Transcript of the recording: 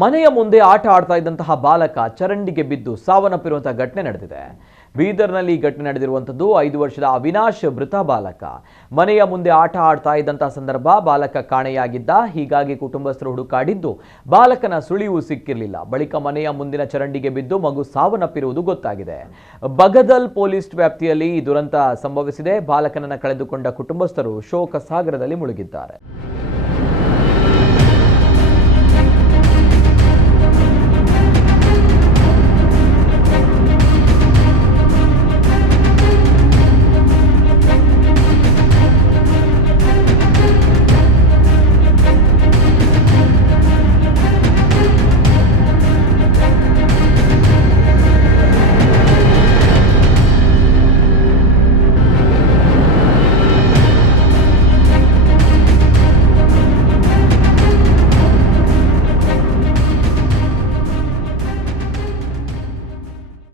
ಮನೆಯ ಮುಂದೆ ಆಟ ಆಡ್ತಾ ಇದ್ದಂತಹ ಬಾಲಕ ಚರಂಡಿಗೆ ಬಿದ್ದು ಸಾವನ್ನಪ್ಪಿರುವಂತಹ ಘಟನೆ ನಡೆದಿದೆ. ಬೀದರ್ನಲ್ಲಿ ಈ ಘಟನೆ ನಡೆದಿರುವಂತದ್ದು. 5 ವರ್ಷದ ಅವಿನಾಶ್ ಮೃತ ಬಾಲಕ ಮನೆಯ ಮುಂದೆ ಆಟ ಆಡ್ತಾ ಇದ್ದಂತಹ ಸಂದರ್ಭ ಬಾಲಕ ಕಾಣೆಯಾಗಿದ್ದ. ಹೀಗಾಗಿ ಕುಟುಂಬಸ್ಥರು ಹುಡುಕಾಡಿದ್ದು ಬಾಲಕನ ಸುಳಿವು ಸಿಕ್ಕಿರಲಿಲ್ಲ. ಬಳಿಕ ಮನೆಯ ಮುಂದಿನ ಚರಂಡಿಗೆ ಬಿದ್ದು ಮಗು ಸಾವನ್ನಪ್ಪಿರುವುದು ಗೊತ್ತಾಗಿದೆ. ಬಗದಲ್ ಪೊಲೀಸ್ ವ್ಯಾಪ್ತಿಯಲ್ಲಿ ಈ ದುರಂತ ಸಂಭವಿಸಿದೆ. ಬಾಲಕನನ್ನು ಕಳೆದುಕೊಂಡ ಕುಟುಂಬಸ್ಥರು ಶೋಕ ಸಾಗರದಲ್ಲಿ ಮುಳುಗಿದ್ದಾರೆ.